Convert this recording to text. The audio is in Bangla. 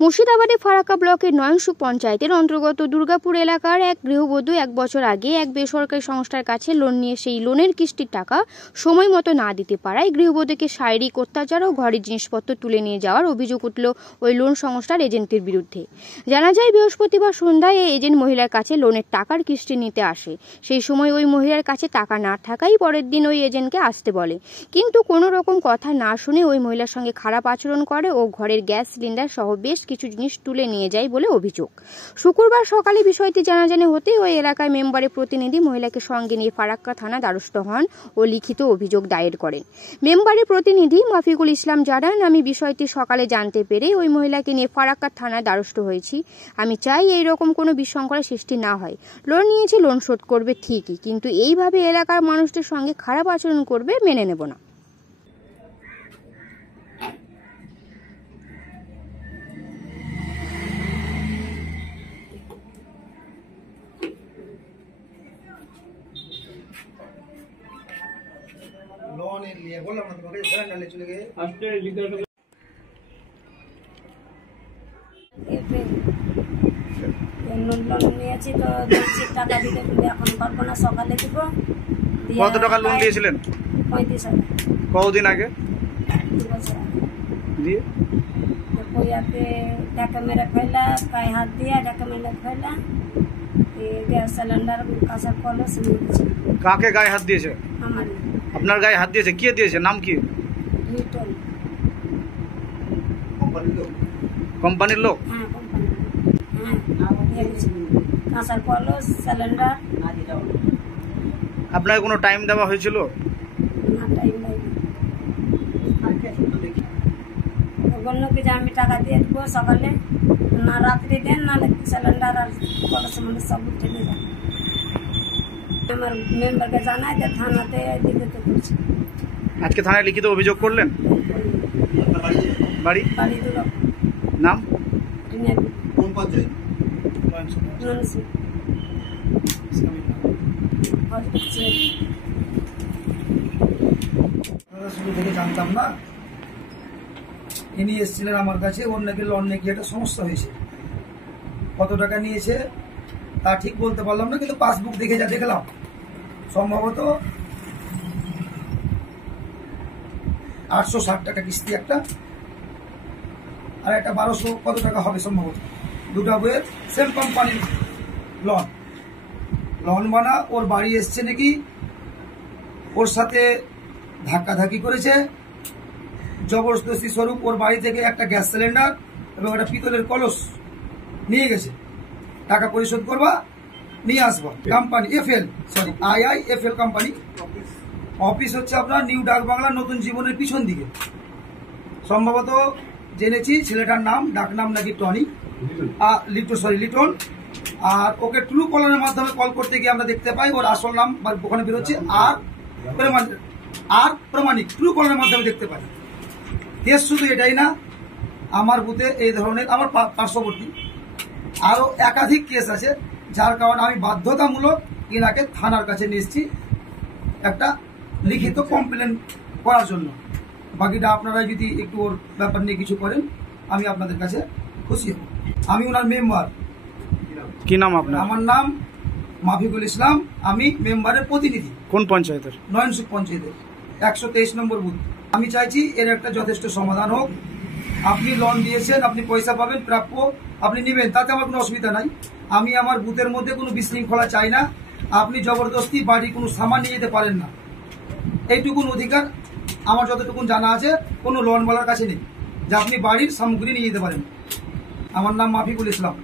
মুর্শিদাবাদে ফারাক্কা ব্লকের নয়নসুখ পঞ্চায়েতের অন্তর্গত দুর্গাপুর এলাকার এক গৃহবধূ 1 বছর আগে এক বেসরকারি সংস্থার কাছে লোন নিয়ে সেই লোনের কিস্তির টাকা সময় মতো না দিতে পারায় গৃহবধূকে শারীরিক অত্যাচার ও ঘরের জিনিসপত্র তুলে নিয়ে যাওয়ার অভিযোগ উঠল ওই লোন সংস্থার এজেন্টের বিরুদ্ধে। জানা যায়, বৃহস্পতিবার সন্ধ্যায় এই এজেন্ট মহিলার কাছে লোনের টাকার কিস্তি নিতে আসে। সেই সময় ওই মহিলার কাছে টাকা না থাকায় পরের দিন ওই এজেন্টকে আসতে বলে, কিন্তু কোনো রকম কথা না শুনে ওই মহিলার সঙ্গে খারাপ আচরণ করে ও ঘরের গ্যাস সিলিন্ডার সহ বেশ কিছু জিনিস তুলে নিয়ে যায় বলে অভিযোগ। শুক্রবার সকালে বিষয়টি জানাজানি হতে ওই এলাকায় মেম্বারের প্রতিনিধি মহিলাকে সঙ্গে নিয়ে ফারাক্কা থানা দ্বারস্থ হন ও লিখিত অভিযোগ দায়ের করেন। মেম্বারের প্রতিনিধি মাফিকুল ইসলাম জানান, আমি বিষয়টি সকালে জানতে পেরে ওই মহিলাকে নিয়ে ফারাক্কা থানায় দ্বারস্থ হয়েছি। আমি চাই এই রকম কোনো বিশৃঙ্খলার সৃষ্টি না হয়। লোন নিয়েছি, লোন শোধ করবে ঠিকই, কিন্তু এইভাবে এলাকার মানুষদের সঙ্গে খারাপ আচরণ করবে মেনে নেব না। लोन लिए बोला मत मगर इधर डाले चले गए फास्ट लिख दो লোন নিয়েছি তো দিচ্ছি, টাকা দিতে বলে এখন পারবো না, সকালে দিব। কত টাকা লোন দিয়েছিলেন? 35,000। কতদিন আগে? 2 বছর আগে। দিয়ে कोई ढाका मेरा फैला काय हाथ दिया, ढाका मेरा फैला गैस सिलेंडर কাঁচা কলস কাকে গায়ে হাত দিয়েছে? আমার। আপনার গায়ে হাত দিয়েছে? কে দিয়েছে? নাম কি? লিটন। কোম্পানির লোক? হ্যাঁ, কোম্পানি। হ্যাঁ, কাঁচা কলস সিলিন্ডার। আপনাকে কোনো টাইম দেওয়া হয়েছিল? না, টাইম নাই। বললো যে আমি টাকা দিয়ে দেবো সকালে, না রাত্রি দেন, না সিলিন্ডার আর কলস মানে সব উঠে নিয়ে যান। আমার মেম্বারকে জানাই যে থানাতে লিখিত করছি। আজকে থানায় লিখিত অভিযোগ করলেন? বাড়ি বাড়ি দুর্গাপুর। নাম? কোন পঞ্চায়েত? শুরু থেকে জানতাম না। ইনি এসেছিলেন আমার কাছে, ওর নাকি লোন নাকি একটা সমস্যা হয়েছে। কত টাকা নিয়েছে তা ঠিক বলতে পারলাম না, কিন্তু পাসবুক দেখে যা দেখলাম সম্ভবত 860 টাকা কিস্তি একটা, আর একটা 1200 কত টাকা হবে সম্ভবত। দুটা বইয়ের সেম কোম্পানির লোন বানা ওর বাড়ি এসছে নাকি, ওর সাথে ধাক্কাধাক্কি করেছে, জবরদস্তি স্বরূপ ওর বাড়ি থেকে একটা গ্যাস সিলিন্ডার এবং একটা পিতলের কলস নিয়ে গেছে। টাকা পরিশোধ করবা, নিয়ে আসবো। কোম্পানি IIFL কোম্পানি, অফিস হচ্ছে আপনার নিউ ডাক বাংলা নতুন জীবনের পিছন দিকে। সম্ভবত জেনেছি ছেলেটার নাম, ডাক নাম নাকি টনি, লিটন। আর ওকে ট্রু কলারের মাধ্যমে কল করতে গিয়ে আমরা দেখতে পাই ওর আসল নাম ওখানে বেরোচ্ছে আর প্রমাণিক, ট্রু কলারের মাধ্যমে দেখতে পাই। কেস শুধু এটাই না, আমার বুথে এই ধরনের আমার পার্শ্ববর্তী আরো একাধিক কেস আছে, যার কারণে আমি বাধ্যতামূলক এনাকে থানার কাছে নিয়ে এসেছি একটা লিখিত কমপ্লেন করার জন্য। বাকিটা আপনারা যদি একটু ওর ব্যাপার নিয়ে কিছু করেন আমি আপনাদের কাছে খুশি হব। আমি ওনার মেম্বার। কি নাম আপনার? আমার নাম মাফিকুল ইসলাম, আমি মেম্বারের প্রতিনিধি। কোন পঞ্চায়েতের? নয়নসুখ পঞ্চায়েতের 123 নম্বর বুথ। আমি চাইছি এর একটা যথেষ্ট সমাধান হোক। আপনি লোন দিয়েছেন, আপনি পয়সা পাবেন, প্রাপ্য আপনি নেবেন, তাতে আমার কোনো অসুবিধা নাই। আমি আমার বুথের মধ্যে কোনো বিশৃঙ্খলা চাই না। আপনি জবরদস্তি বাড়ি কোনো সামান নিয়ে যেতে পারেন না, এইটুকুন অধিকার আমার যতটুকুন জানা আছে কোনো লোনওয়ালার কাছে নেই যে আপনি বাড়ির সামগ্রী নিয়ে যেতে পারেন। আমার নাম মাফিকুল ইসলাম।